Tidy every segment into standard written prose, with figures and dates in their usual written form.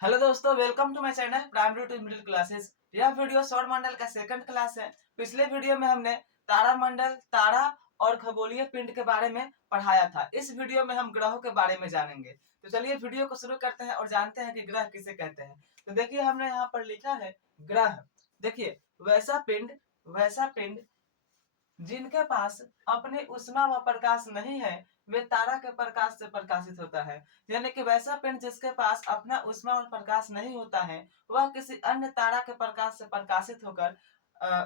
Hello दोस्तों, welcome to my channel primary to middle classes. यह video सौर मंडल का सेकंड क्लास है। पिछले वीडियो में हमने तारा मंडल, तारा और खगोलीय पिंड के बारे में पढ़ाया था। इस वीडियो में हम ग्रहों के बारे में जानेंगे। तो चलिए वीडियो को शुरू करते हैं और जानते हैं कि ग्रह किसे कहते हैं। तो देखिए, हमने यहाँ पर लिखा है ग्रह। देखिए, वैसा पिंड जिनके पास अपनी ऊष्मा व प्रकाश नहीं है, वे तारा के प्रकाश से प्रकाशित होता है। यानी कि वैसा पिंड जिसके पास अपना ऊष्मा और प्रकाश नहीं होता है, वह किसी अन्य तारा के प्रकाश से प्रकाशित होकर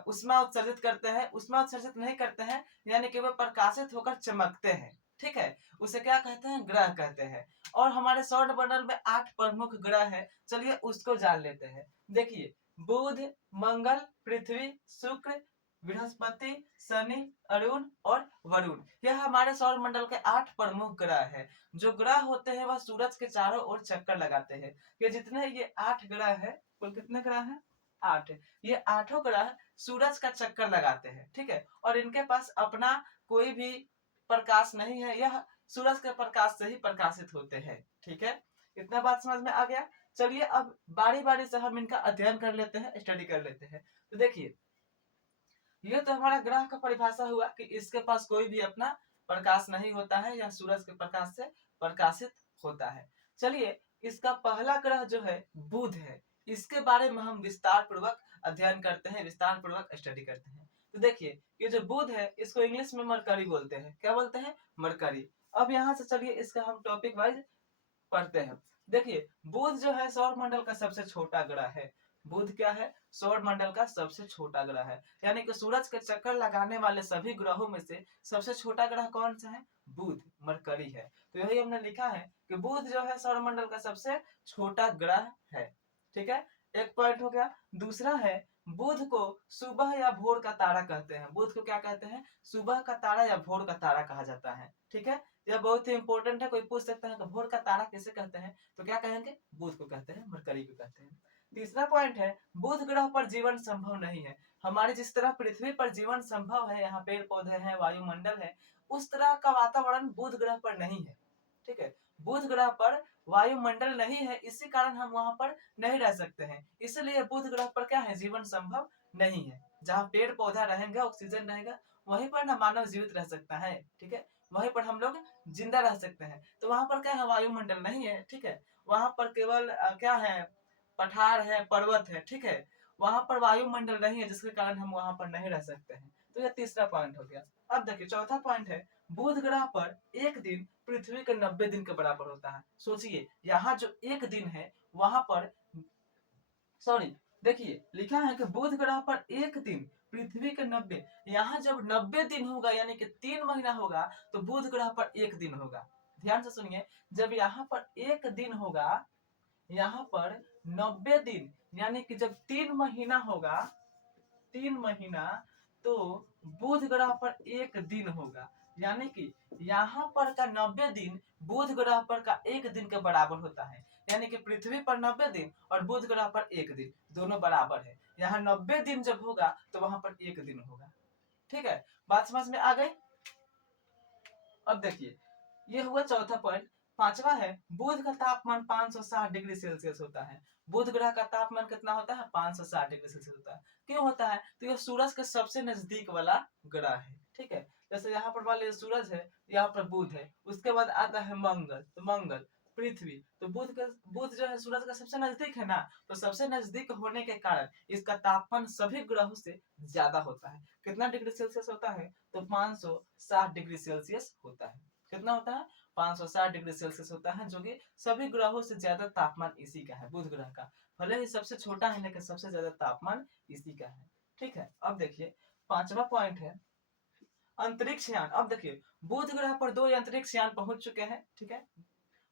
ऊष्मा उत्सर्जित करते हैं। ऊष्मा उत्सर्जित नहीं करते हैं, यानी कि वे प्रकाशित होकर चमकते हैं। ठीक है, उसे क्या कहते हैं? ग्रह कहते हैं। और हमारे सौर मंडल में 8 प्रमुख ग्रह है। चलिए उसको जान लेते हैं। देखिए, बुध, मंगल, पृथ्वी, शुक्र, बृहस्पति, शनि, अरुण और वरुण, यह हमारे सौर मंडल के 8 प्रमुख ग्रह है। जो ग्रह होते हैं वह सूरज के चारों ओर चक्कर लगाते हैं। ये जितने ये 8 ग्रह है, कुल कितने ग्रह हैं? 8। ये आठों ग्रह सूरज का चक्कर लगाते हैं। ठीक है, और इनके पास अपना कोई भी प्रकाश नहीं है। यह सूरज के प्रकाश से ही प्रकाशित होते हैं। ठीक है, इतना बात समझ में आ गया। चलिए अब बारी बारी से हम इनका अध्ययन कर लेते हैं, स्टडी कर लेते हैं। तो देखिए, ये तो हमारा ग्रह का परिभाषा हुआ कि इसके पास कोई भी अपना प्रकाश नहीं होता है या सूरज के प्रकाश से प्रकाशित होता है। चलिए, इसका पहला ग्रह जो है बुध है। इसके बारे में हम विस्तार पूर्वक अध्ययन करते हैं, विस्तार पूर्वक स्टडी करते हैं। तो देखिए, ये जो बुध है इसको इंग्लिश में मरकरी बोलते हैं। क्या बोलते हैं? मरकरी। अब यहाँ से चलिए इसका हम टॉपिक वाइज पढ़ते हैं। देखिए, बुध जो है सौर मंडल का सबसे छोटा ग्रह है। बुध क्या है? सौर मंडल का सबसे छोटा ग्रह है। यानी कि सूरज के चक्कर लगाने वाले सभी ग्रहों में से सबसे छोटा ग्रह कौन सा है? बुध, मरकरी है। तो यही हमने लिखा है कि बुध जो है सौर मंडल का सबसे छोटा ग्रह है। ठीक है, एक पॉइंट हो गया। दूसरा है, बुध को सुबह या भोर का तारा कहते हैं। बुध को क्या कहते हैं? सुबह का तारा या भोर का तारा कहा जाता है। ठीक है, यह बहुत ही इंपॉर्टेंट है। कोई पूछ सकता है कि भोर का तारा किसे कहते हैं? तो क्या कहेंगे? बुध को कहते हैं, मरकरी को कहते हैं। तीसरा पॉइंट है, बुध ग्रह पर जीवन संभव नहीं है। हमारे जिस तरह पृथ्वी पर जीवन संभव है, यहाँ पेड़ पौधे हैं, वायुमंडल है, उस तरह का वातावरण बुध ग्रह पर नहीं है। ठीक है, बुध ग्रह पर वायुमंडल नहीं है, इसी कारण हम वहां पर नहीं रह सकते हैं। इसलिए बुध ग्रह पर क्या है? जीवन संभव नहीं है। जहाँ पेड़ पौधा रहेंगे, ऑक्सीजन रहेगा, वहीं पर ना मानव जीवित रह सकता है। ठीक है, वहीं पर हम लोग जिंदा रह सकते हैं। तो वहां पर क्या है? वायुमंडल नहीं है। ठीक है, वहां पर केवल क्या है? पठार है, पर्वत है। ठीक है, वहां पर वायुमंडल नहीं है, जिसके कारण हम वहां पर नहीं रह सकते हैं। तो यह तीसरा पॉइंट हो गया। अब देखिए, चौथा पॉइंट है, बुध ग्रह पर एक दिन पृथ्वी के 90 दिन के बराबर होता है। सोचिए, यहाँ जो एक दिन है वहां पर, सॉरी, देखिए लिखा है कि बुध ग्रह पर एक दिन पृथ्वी के 90, यहाँ जब 90 दिन होगा यानी कि 3 महीना होगा, तो बुध ग्रह पर एक दिन होगा। ध्यान से सुनिए, जब यहाँ पर एक दिन होगा, यहाँ पर 90 दिन, यानी कि जब 3 महीना होगा, 3 महीना, तो बुध ग्रह पर एक दिन होगा। यानी कि यहाँ पर का 90 दिन बुध ग्रह पर का एक दिन के बराबर होता है। यानी कि पृथ्वी पर 90 दिन और बुध ग्रह पर एक दिन, दोनों बराबर है। यहाँ 90 दिन जब होगा तो वहां पर एक दिन होगा। ठीक है, बात समझ में आ गई? अब देखिए, ये हुआ चौथा पॉइंट। पांचवा है, बुध का तापमान 560 डिग्री सेल्सियस होता है। बुध ग्रह का तापमान कितना होता है? 560 डिग्री सेल्सियस होता है। क्यों होता है? तो यह सूरज के सबसे नजदीक वाला ग्रह है। ठीक है, जैसे यहाँ पर मान लीजिए सूरज है, यहाँ पर बुध है, उसके बाद आता है मंगल, तो मंगल, पृथ्वी, तो बुध जो है सूरज का सबसे नजदीक है ना, तो सबसे नजदीक होने के कारण इसका तापमान सभी ग्रहों से ज्यादा होता है। कितना डिग्री सेल्सियस होता है? तो 560 डिग्री सेल्सियस होता है। कितना होता है? 560 डिग्री सेल्सियस होता है, जो कि सभी ग्रहों से ज्यादा तापमान इसी का है, बुध ग्रह का। भले ही सबसे छोटा है, लेकिन सबसे ज्यादा तापमान इसी का है। ठीक है, अब देखिए, पांचवा पॉइंट है अंतरिक्ष यान। अब देखिए, बुध ग्रह पर 2 अंतरिक्ष यान पहुंच चुके हैं। ठीक है,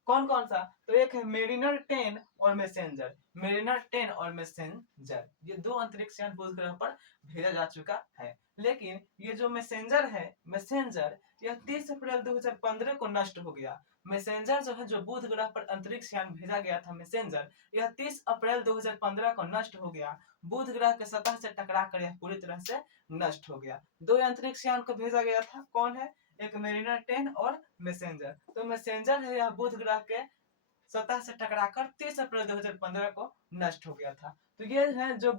कौन कौन सा? तो एक है मेरिनर 10 और मैसेंजर। मेरिनर 10 और मैसेंजर, ये 2 अंतरिक्ष यान बुध ग्रह पर भेजा जा चुका है। लेकिन ये जो मैसेंजर है, मैसेंजर, यह 30 अप्रैल 2015 को नष्ट हो गया। मैसेंजर जो है, जो बुध ग्रह पर अंतरिक्ष यान भेजा गया था मैसेंजर, यह 30 अप्रैल 2015 को नष्ट हो गया। बुध ग्रह के सतह से टकरा कर यह पूरी तरह से नष्ट हो गया। 2 अंतरिक्ष यान को भेजा गया था, कौन है? एक मेरिनर 10 और मैसेंजर। तो मैसेंजर है, यह बुध ग्रह के सतह से टकराकर 30 अप्रैल 2015 को नष्ट हो गया था। तो ये है जो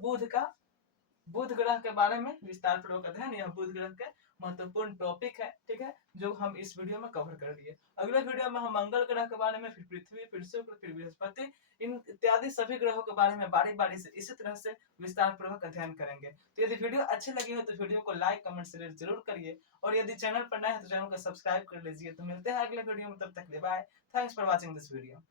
बुध ग्रह के बारे में विस्तार पूर्वक अध्ययन, यह बुध ग्रह के महत्वपूर्ण टॉपिक है, ठीक है, जो हम इस वीडियो में कवर कर दिए। अगले वीडियो में हम मंगल ग्रह के बारे में, फिर पृथ्वी, फिर शुक्र, फिर बृहस्पति, इन इत्यादि सभी ग्रहों के बारे में बारी बारी से इसी तरह से विस्तार पूर्वक अध्ययन करेंगे। तो यदि वीडियो अच्छी लगी हो तो वीडियो को लाइक, कमेंट, शेयर जरूर करिए, और यदि चैनल पर नए हैं तो चैनल को सब्सक्राइब कर लीजिए। तो मिलते हैं अगले वीडियो में, तब तक के लिए bye. Thanks for watching this video.